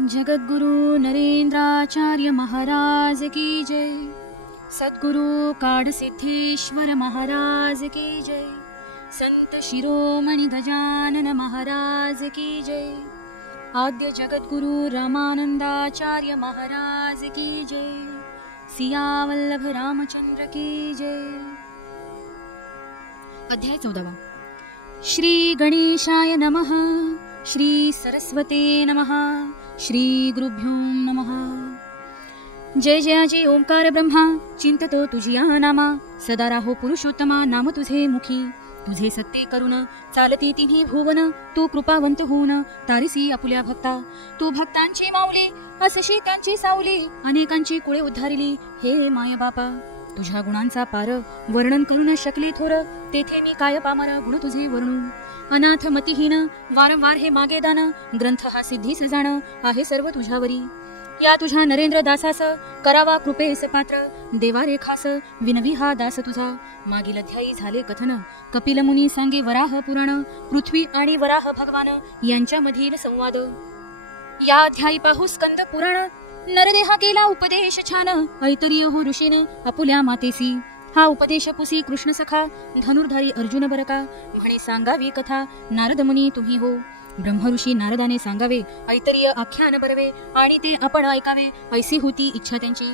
जगद्गुरु नरेंद्राचार्य महाराज की जय। सद्गुरु काडसिद्धेश्वर महाराज की जय। संत शिरोमणी गजानन महाराज की जय। आद्य जगद्गुरु रामानंदाचार्य महाराज की जय। सियावल्लभ रामचंद्र की जय। अध्याय चौदावा। श्री गणेशाय नमः। श्री सरस्वते नमः। श्री गुरुभ्यो नमः। जय जयाचे ओंकार ब्रह्मा चिंततो तुझिया नामा। सदा राहो पुरुषोत्तमा नाम तुझे मुखी। तुझे सत्ते करुण चालती तिन्ही भुवन। तू कृपावंत होऊन तारिसी आपुल्या भक्ता। तू भक्तांची माऊली असशी त्यांची सावली अनेकांची कुळे उद्धारिली। हे माय बापा। तुझ्या गुणांचा पार वर्णन करू न शकली थोर तेथे मी काय पामर गुण तुझे वर्णू? अनाथ मतिहीन वारंवार हे मागे दान ग्रंथ हा सिद्धी सजाण आहे सर्व तुझ्यावरी. या तुझ्या नरेंद्र दासास करावा कृपेस पात्र देवा रेखास विनवी हा दास तुझा. मागील अध्यायी झाले कथन कपिल मुनी सांगे वराह पुराण पृथ्वी आणि वराह भगवान यांच्यामधील संवाद. या अध्यायी पाहू स्कंद पुराण नरदेहा केला उपदेश छान. ऐतरीय हो ऋषीने आपुल्या मातेसी. हा उपदेश पुसी कृष्ण सखा. धनुर्धारी अर्जुन बरका. म्हणे सांगावी कथा. नारद मुनी तुम्ही हो. ब्रह्मऋषी नारदाने सांगावे ऐतरीय आख्यान बरवे आणि ते आपण ऐकावे ऐसी होती इच्छा त्यांची.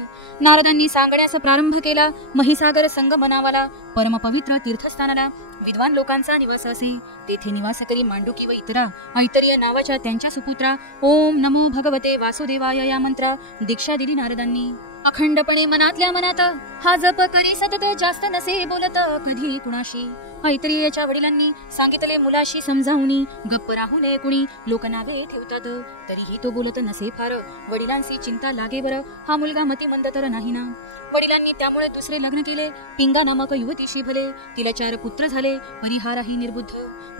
नारदांनी सांगण्यास प्रारंभ केला महिसागर संगमनावाला परमपवित्र तीर्थस्थानाला. विद्वान लोकांचा निवास असे. तेथे निवास करी मांडुकी व इतरा ऐतरीय नावाच्या त्यांच्या सुपुत्रा ओम नमो भगवते वासुदेवाय या मंत्रा दीक्षा दिली नारदांनी. अखंडपणे मनातल्या मनात हा जप करी सतत जास्त नसे बोलत कधी कुणाशी. ऐत्रियच्या वडिलांनी सांगितले मुलाशी समजावणी. गप्प राहू नये कुणी. लोक नावे ठेवतात. तरीही तो बोलत नसे फार. वडिलांची चिंता लागे बर. हा मुलगा मतिमंद तर नाही ना. वडिलांनी त्यामुळे दुसरे लग्न केले. पिंगा नामक युवतीशी भले. तिला चार पुत्र झाले. परिहारही निर्बुद्ध.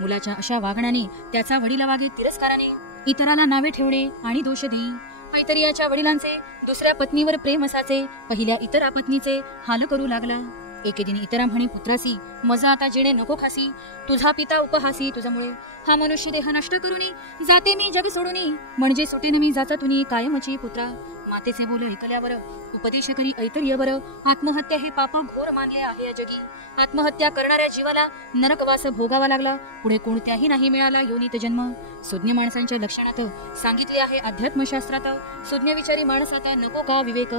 मुलाच्या अशा वागण्याने त्याचा वडील वागे तिरस्काराने इतराला नावे ठेवणे आणि दोष देई ऐतरियाच्या वडिलांचे दुसऱ्या पत्नीवर प्रेम असाचे पहिल्या इतर पत्नीचे हाल करू लागला. एके दिनी इतरा म्हणे पुत्रासी मजा आता जेणे नको खासी. तुझा पिता उपहासी तुझ्यामुळे हा मनुष्य देह नष्ट करुनी. जाते मी जग सोडूनी. म्हणजे सुटेन मी जाचा तुनी कायमची पुत्रा. मातेचे बोल ऐकल्यावर उपदेश करी ऐतर्यवर आत्महत्या हे पाप घोर मानले आहे या जगी आत्महत्या करणाऱ्या जीवाला नरकवास भोगावा लागला. पुढे कोणत्याही नाही मिळाला योनित जन्म. सुज्ञ माणसांच्या लक्षणात सांगितले आहे अध्यात्मशास्त्रात सुज्ञ विचारी माणसात नको का विवेक?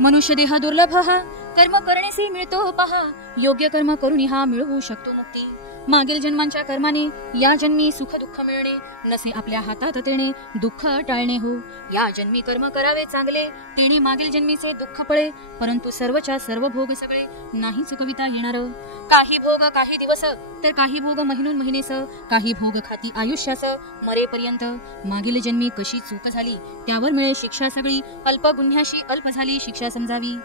मनुष्य देह दुर्लभ हा. कर्म करण्याचे मिळतो पहा. योग्य कर्म करून हा मिळवू शकतो मुक्ती. मागील जन्मांच्या कर्माने या जन्मी सुख दुःख मिळणे नसे आपल्या हातात तेणे दुःख टाळणे हो. या जन्मी कर्म करावे चांगले तेणे मागील जन्मीचे दुःख पळे परंतु सर्वच्या सर्व भोग सगळे नाही चुकविता येणार. काही भोग काही दिवस तर काही भोग महिनून महिनेस काही भोग खाती आयुष्यास मरेपर्यंत. मागील जन्मी कशी चूक झाली त्यावर मिळे शिक्षा सगळी. अल्प गुन्ह्याशी अल्प झाली शिक्षा समजावी.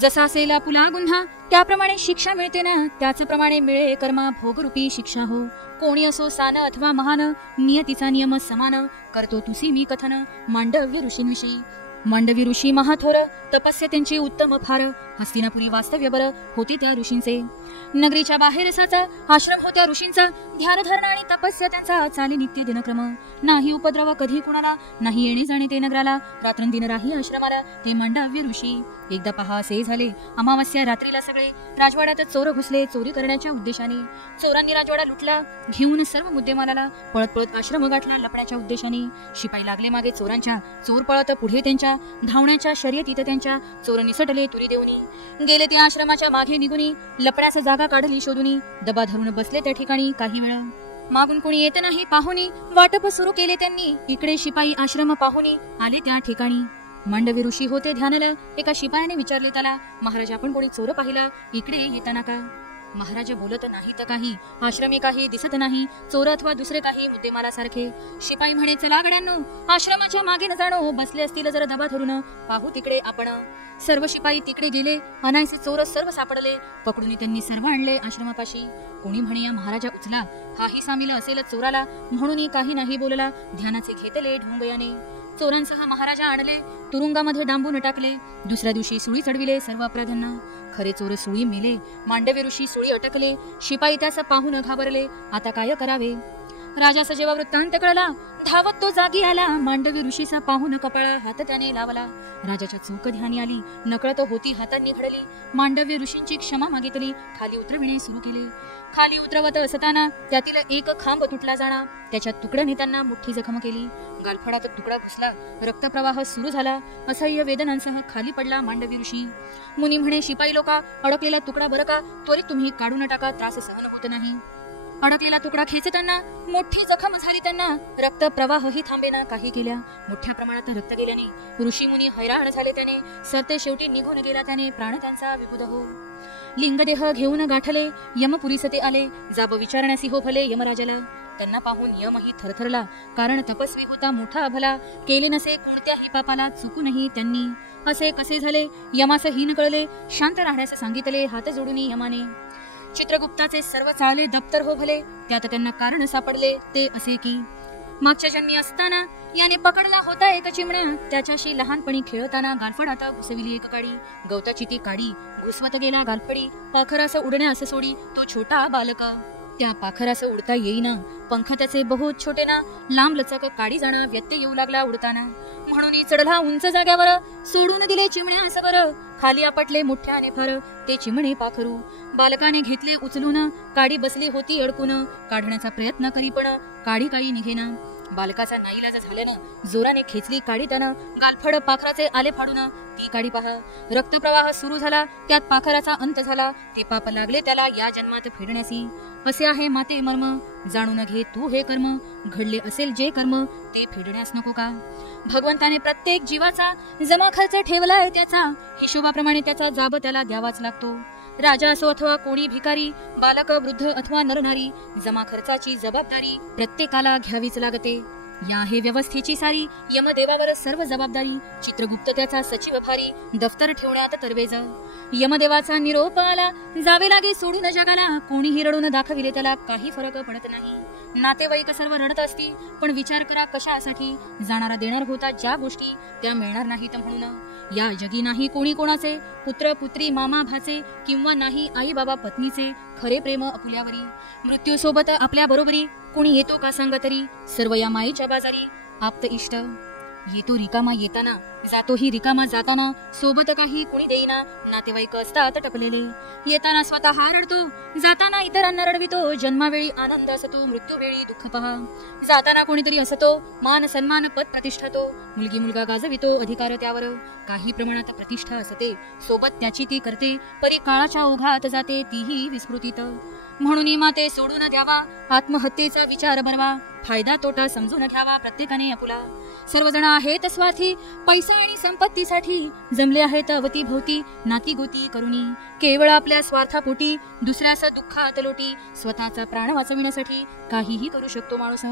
जसा असेल पुला गुन्हा त्याप्रमाणे शिक्षा मिळते ना त्याचप्रमाणे मिळे कर्मा भोगरूपी शिक्षा हो. कोणी असो सान अथवा महान नियतीचा नियम समान करतो तुसी मी कथन मांडव्य ऋषींविषयी. मांडवी ऋषी महाथोर तपस्या त्यांची उत्तम फार. हस्तिनापुरी वास्तव्य बर होती त्या ऋषींचे. नगरीच्या बाहेर साचा आश्रम होत्या ऋषींचा. ध्यान धरणं आणि तपस्या त्यांचा चाले नित्य दिनक्रम. नाही उपद्रव कधी कुणाला नाही येणे जाणे ते नगराला. रात्रंदिन राही आश्रमाला ते मांडव्य ऋषी. एकदा पहा असे झाले. अमावस्या रात्रीला सगळे राजवाड्यात चोर घुसले चोरी करण्याच्या उद्देशाने. चोरांनी राजवाडा लुटला घेऊन सर्व मुद्देमालाला पळत पळत आश्रम गाठला लपण्याच्या उद्देशाने. शिपाई लागले मागे चोरांच्या. चोर पळत पुढे त्यांच्या. धावण्याच्या शर्यतीत त्यांच्या चोर निसटले तुरी देऊनी गेले त्या आश्रमाच्या मागे निघुनी लपण्यास जागा काढली शोधुनी. दबा धरून बसले त्या ठिकाणी काही वेळा. मागून कोणी येत नाही पाहुनी वाटप सुरू केले त्यांनी. इकडे शिपाई आश्रम पाहुनी आले त्या ठिकाणी. मांडवी ऋषी होते ध्यानाला एका शिपायाने विचारले त्याला महाराज आपण कोणी चोर पाहिला? इकडे येताना का? महाराज बोलत नाही तर काही. आश्रमी काही दिसत नाही. चोर अथवा दुसरे काही मुद्देमाला सारखे शिपाई म्हणे चला गड्यांनो आश्रमाच्या मागे न जाणो. बसले असतील जर दबा धरून. पाहू तिकडे आपण. सर्व शिपाई तिकडे गेले. अनायसे चोर सर्व सापडले. पकडून त्यांनी सर्व आणले आश्रमापाशी. कोणी म्हणे या महाराजा उचला. हाही सामील असेल चोराला. म्हणून काही नाही बोलला. ध्यानाचे घेतले ढोंगयाने चोरांसह महाराजा आणले. तुरुंगामध्ये डांबून टाकले. दुसऱ्या दिवशी सुळी चढविले सर्व अपराधांना खरे चोर सुळी मेले मांडवे ऋषी सुळी अटकले शिपाई त्यास पाहून घाबरले आता काय करावे? राजाचा जेव्हा वृत्तांत कळला. धावत तो जागी आला. मांडवी ऋषीचा पाहून कपाळा हात त्याने लावला. राजाच्या चौक ध्यानी आली. नकळत होती हातांनी घडली मांडव्य ऋषींची क्षमा मागितली. खाली उतरविणे सुरू केले. खाली उतरवत असताना त्यातील एक खांब तुटला जाणा. त्याच्या तुकड्याने त्यांना मोठी जखम केली. गालफडात तुकडा घुसला. रक्तप्रवाह सुरू झाला. असह्य वेदनांसह खाली पडला मांडवी ऋषी. मुनी म्हणे शिपाई लोका अडकलेला तुकडा बरं का? त्वरित तुम्ही काढून टाका त्रास सहन होत नाही. अडकलेला तुकडा खेचताना मोठी जखम झाली त्यांना. रक्त प्रवाहही थांबेना काही केल्या मोठ्या प्रमाणात रक्त गेल्याने ऋषीमुनी हैराण झाले त्याने. सरते शेवटी निघून गेला त्याने. प्राण त्यांचा विबुध हो. लिंगदेह घेऊन गाठले यमपुरीस ते आले. जाब विचारण्यासी हो भले यमराजाला. त्यांना पाहून यमही थरथरला. कारण तपस्वी होता मोठा अभला केले नसे कोणत्याही पापाला चुकूनही त्यांनी. असे कसे झाले? यमास हीन कळले. शांत राहण्यास सांगितले. हात जोडून यमाने. चित्रगुप्ताचे सर्व चाले दप्तर हो भले. त्यात त्यांना कारण सापडले ते असे की मागच्या जन्मी असताना याने पकडला होता एक चिमणा. त्याच्याशी लहानपणी खेळताना गालफडात घुसविली एक काडी गवताची ती काडी घुसवत गेला गालफडी पाखरास उडण्यास सोडी तो छोटा बालक. त्या पाखरास उडता येईना. पंख त्याचे बहुत छोटे ना. लांब लचक काडी जाणं व्यत्यय येऊ लागला उडताना. म्हणून चढला उंच जाग्यावर सोडून दिले चिमण्या असं बरं खाली आपटले मोठ्याने फर ते चिमणे पाखरू. बालकाने घेतले उचलून काडी बसली होती अडकून. काढण्याचा प्रयत्न करी पण काडी काही निघेना. बालकाचा नाईलाज झाल्यानं जोराने खेचली काडी त्यानं गालफड पाखराचे आले फाडून. ती काडी पहा. रक्तप्रवाह सुरू झाला त्यात पाखराचा अंत झाला. ते पाप लागले त्याला या जन्मात फेडण्यासी. असे आहे माते मर्म. जाणून घे तू हे कर्म. घडले असेल जे कर्म ते फेडण्यास नको का? भगवंताने प्रत्येक जीवाचा जमा खर्च ठेवलाय त्याचा. हिशोबाप्रमाणे त्याचा जाब त्याला द्यावाच लागतो. राजा असो अथवा कोणी भिकारी बालक वृद्ध अथवा नरनारी जमा खर्चाची जबाबदारी प्रत्येकाला घ्यावीच लागते. या हे व्यवस्थेची सारी यमदेवावर सर्व जबाबदारी चित्रगुप्त त्याचा सचिव भारी दफ्तर ठेवण्यात तरवेज यमदेवाचा निरोप आला जावे लागे सोडून जगाला कोणीही रडून दाखविले त्याला काही फरक पडत नाही. नातेवाईक सर्व रडत असती पण विचार करा कशासाठी जाणारा देणार होता ज्या गोष्टी त्या मिळणार नाहीत म्हणून. या जगी नाही कोणी कोणाचे? पुत्र पुत्री मामा भाचे किंवा नाही आई बाबा पत्नीचे? खरे प्रेम अपुल्यावरी. मृत्यूसोबत आपल्या बरोबरी. कोणी येतो का सांग तरी सर्व या माईच्या बाजारी. आप्त इष्ट. येतो रिकामा येताना जातोही रिकामा जाताना सोबत काही कोणी देईना नातेवाईक असतात टपलेले. येताना स्वतः रडतो जाताना इतरांना रडवितो जन्मावेळी आनंद असतो मृत्यूवेळी दुःख पहा. जाताना कोणीतरी असतो मान सन्मान पद प्रतिष्ठा तो मुलगी मुलगा गाजवितो अधिकार त्यावर. काही प्रमाणात प्रतिष्ठा असते सोबत त्याची ती करते परी काळाच्या ओघात जाते तीही विस्मृतीत. म्हणून माते सोडून द्यावा आत्महत्येचा विचार बनवा फायदा तोटा समजून घ्यावा प्रत्येकाने आपुला. सर्वजण आहेत स्वार्थी. पैसा आणि संपत्तीसाठी जमले आहेत अवती भोवती नाती गोती करुणी. केवळ आपल्या स्वार्थापोटी दुसऱ्यास दुःख लोटी स्वतःचा प्राण वाचविण्यासाठी काहीही करू शकतो माणूस.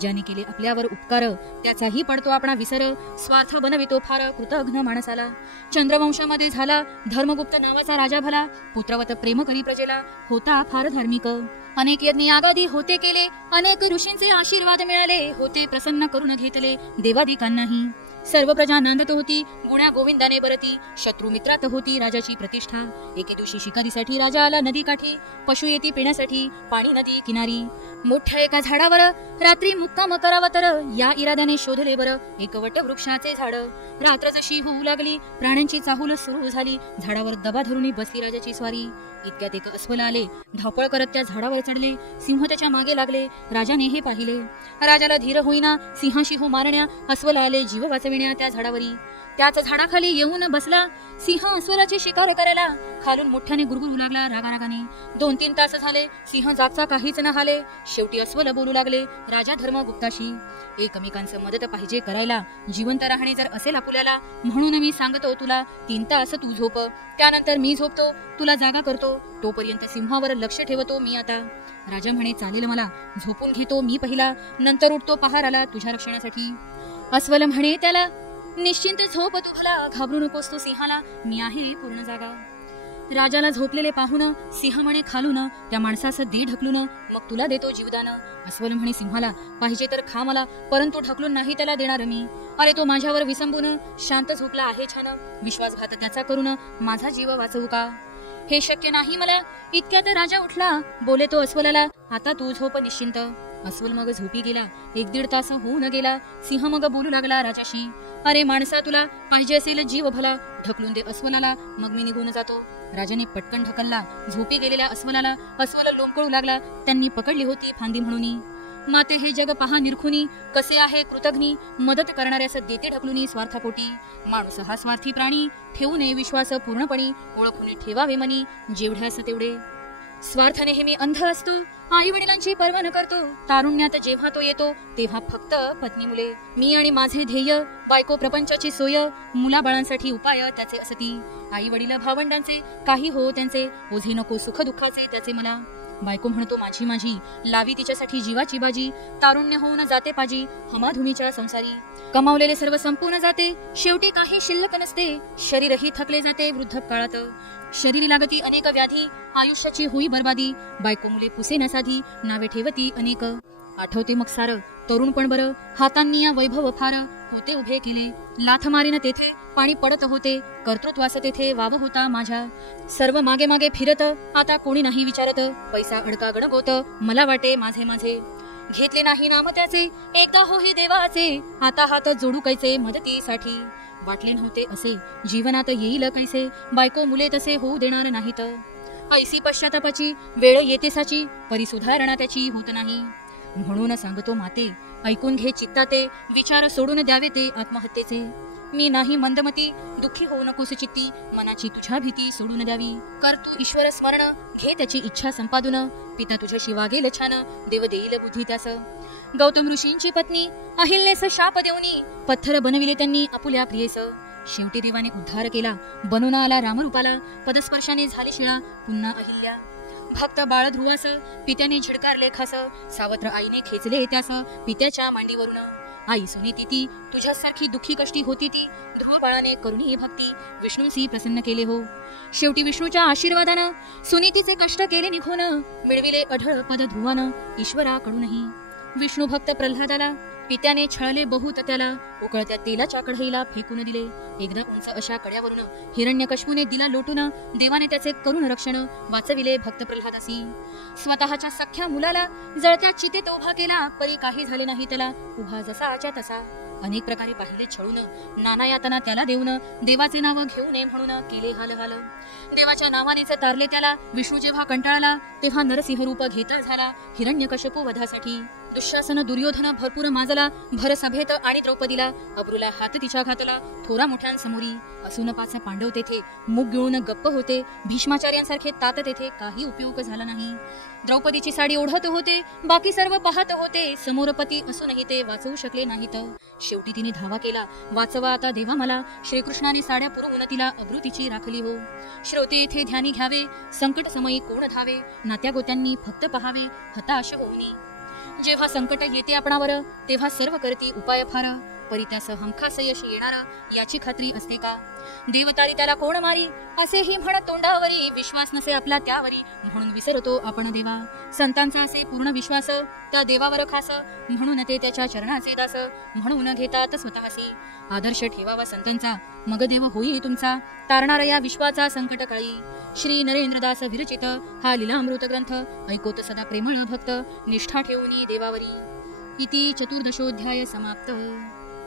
ज्याने केले आपल्यावर उपकार त्याचाही पडतो आपणा विसर. स्वार्थ बनवितो फार कृतघ्न माणसाला. चंद्रवंशामध्ये झाला धर्मगुप्त नावाचा राजा भला. पुत्रवत प्रेम करी प्रजेला होता फार धार्मिक. अनेक यज्ञ यागादी होते केले अनेक ऋषींचे आशीर्वाद मिळाले होते प्रसन्न करून घेतले देवाधिकांनाही. सर्व प्रजा नांदत होती गुण्या गोविंदाने बरती शत्रू मित्रात होती राजाची प्रतिष्ठा. एके दिवशी शिकारीसाठी राजा आला नदी काठी पशु येती पिण्यासाठी पाणी नदी किनारी. मोठ्या एका झाडावर रात्री मुक्काम करावा तर या इराद्याने शोधले बर एकवट वृक्षाचे झाड. रात्र जशी होऊ लागली प्राण्यांची चाहूल सुरू झाली झाडावर दबा धरून बसली राजाची स्वारी. इतक्यात एक अस्वल आले धावपळ करत त्या झाडावर चढले सिंह त्याच्यामागे लागले राजाने हे पाहिले. राजाला धीर होईना सिंहाशी हो मारण्या अस्वल आले जीव वाचविण्या त्या झाडावरी. त्याच झाडाखाली येऊन बसला. सिंह अस्वलाची शिकार करायला खालून मोठ्याने गुरगुरू लागला रागारागाने. दोन तीन तास झाले सिंह जागचा काहीच न हाले. शेवटी अस्वल बोलू लागले राजा धर्मगुप्ताशी एकमेकांचं मदत पाहिजे करायला. जिवंत राहणे जर असेल आपल्याला म्हणून मी सांगतो तुला तीन तास तू झोप. त्यानंतर मी झोपतो तुला जागा करतो. तोपर्यंत सिंहावर लक्ष ठेवतो मी आता. राजा म्हणे चालेल मला झोपून घेतो मी पहिला. नंतर उठतो पहाराला तुझ्या रक्षणासाठी. अस्वल म्हणे त्याला निश्चिंत झोप तू भला घाबरू नकोस तू सिंहाला. मी आहे पूर्ण जागा. राजाला झोपलेले पाहून सिंह म्हणे खालून त्या माणसाचं दे ढकलून मग तुला देतो जीवदान. अस्वल म्हणे सिंहाला पाहिजे तर खा मला परंतु ढकलून नाही त्याला देणार मी. अरे तो माझ्यावर विसंबून शांत झोपला आहे छान. विश्वासघात त्याचा करून माझा जीव वाचवू का? हे शक्य नाही मला. इतक्यात राजा उठला. बोले तो अस्वलाला आता तू झोप निश्चिंत. अस्वल मग झोपी गेला. एक दीड तास होऊन गेला. सिंह मग बोलू लागला राजाशी अरे माणसा तुला पाहिजे असेल जीव भला ढकलून दे अस्वलाला. मग मी निघून जातो. राजाने पटकन ढकलला. झोपी गेलेल्या अस्वलाला अस्वल लोंबकळू लागला. त्यांनी पकडली होती फांदी म्हणून. माते हे जग पहा निरखुनी. कसे आहे कृतघ्नी? मदत करणाऱ्यास देते ढकलुनी स्वार्थापोटी. माणूस हा स्वार्थी प्राणी. ठेवू नये विश्वास पूर्णपणे. ओळखून ठेवावे मनी. जेवढ्यास तेवढे. स्वार्थ नेहमी अंध असतो. आई वडिलांची पर्वा न करतो तारुण्यात जेव्हा तो येतो तेव्हा फक्त पत्नी मुले मी आणि माझे ध्येय बायको प्रपंचाची सोय मुलाबाळांसाठी उपाय त्याचे असती. आई वडील भावंडांचे काही हो त्यांचे ओझे नको सुख दुःखाचे त्याचे मला. बायको म्हणतो माझी माझी लावी तिच्यासाठी जीवाची बाजी तारुण्य होऊन जाते पाजी हमाधुमीच्या संसारी. कमावलेले सर्व संपूर्ण जाते शेवटी काही शिल्लक नसते शरीरही थकले जाते वृद्ध काळात. शरीरी लागती अनेक व्याधी आयुष्याची होई बर्बादी बायको मुले पुसे न साधी नावे ठेवती अनेक. आठवते मग सार तरुण पण बरं हातांनी या वैभव फार. होते उभे केले. लाथ मारीन तेथे पाणी पडत होते. कर्तृत्वास तेथे वाव होता माझ्या. सर्व मागे मागे फिरत आता कोणी नाही विचारत. पैसा अडका गणगोत मला वाटे माझे माझे. घेतले नाही नाम त्याचे एकदा हो हे देवाचे. आता हात जोडू कैसे मदतीसाठी. वाटले नव्हते असे जीवनात येईल कैसे? बायको मुले तसे होऊ देणार नाहीत. ऐसी पश्चातापाची वेळ येते साची परी सुधारणा त्याची होत नाही. म्हणून सांगतो माते ऐकून घे चित्ता ते विचार सोडून द्यावे ते आत्महत्येचे. मी नाही मंदमती दुःखी होऊ नकोस चित्ती मनाची तुझ्या भीती सोडून द्यावी. कर तू ईश्वर स्मरण घे त्याची इच्छा संपादून. पिता तुझ्याशी वागेल छान देव देईल बुद्धी त्यास. गौतम ऋषींची पत्नी अहिल्यास शाप देऊनी पत्थर बनविले त्यांनी आपुल्या प्रियेस. शेवटी देवाने उद्धार केला. बनून आला रामरूपाला. पदस्पर्शाने झाली शिळा पुन्हा अहिल्या. भक्त बाळ ध्रुवास पित्याने झिडकारले खास सावत्र आईने खेचले त्यास पित्याच्या मांडीवरून. आई सुनी ती तुझ्यासारखी दुःखी कष्टी होती ती. ध्रुव बाळाने करुणी भक्ती विष्णूसी प्रसन्न केले हो. शेवटी विष्णूच्या आशीर्वादानं सुनीतीचे कष्ट केले निघून. मिळविले अढळ पद ध्रुवानं ईश्वराकडूनही. विष्णू भक्त प्रल्हादाला पित्याने छळले बहुत त्याला. उकळत्या तेलाच्या कढईला फेकून दिले. एकदा उंच अशा कड्यावरून हिरण्यकश्मीने दिला लोटून देवाने त्याचे करुण रक्षण वाचविले भक्त प्रल्हादासी स्वतःच्या सख्या मुलाला जळत्या चितेत उभा केला परी काही झाले नाही त्याला. उभा जसाच्या तसा. अनेक प्रकारे पाहिले छळून नाना यातना त्याला देऊन देवाचे नाव घेऊ नये म्हणून केले हाल हाल देवाच्या नावानेच तारले त्याला. विष्णू जेव्हा कंटाळला तेव्हा नरसिंह रूप घेता झाला हिरण्यकश्यपू वधासाठी दुःशासन दुर्योधन भरपूर माजला भर सभेत आणि द्रौपदीला. अब्रूला हात तिच्या घातला. थोरा मोठ्यांसमोरी. असून पाच पांडव तेथे मुग गिळून गप्प होते. भीष्माचार्यांसारखे तात तेथे काही उपयोग झाला नाही. द्रौपदीची साडी ओढत होते. बाकी सर्व पाहत होते. समोरपती असूनही ते वाचवू शकले नाहीत. शेवटी तिने धावा केला. वाचवा आता देवा मला. श्रीकृष्णाने साड्या पुरवून तिला अभृतीची राखली हो. श्रोते येथे ध्यानी घ्यावे. संकट समयी कोण धावे? नात्या गोत्यांनी फक्त पहावे. हताश होऊनी. जेव्हा संकट येते आपणावर तेव्हा सर्व करती उपाय फार. परी त्यास हमखास यश येणार याची खात्री असते का? देवतारी त्याला कोण मारी? असेही म्हणत तोंडावरी विश्वास नसे आपला त्यावरी म्हणून विसरतो आपण देवा. संतांचा असे पूर्ण विश्वास त्या देवावर खास म्हणून ते त्याच्या चरणाचे दास म्हणून घेतात स्वतःसी आदर्श ठेवावा संतांचा मग देव होई तुमचा. तारणार या विश्वाचा संकट काळी. श्री नरेंद्रदास विरचित हा लीलामृत ग्रंथ ऐकोत सदा प्रेमळ भक्त निष्ठा ठेवून देवावरी. इति चतुर्दशोध्याय समाप्त.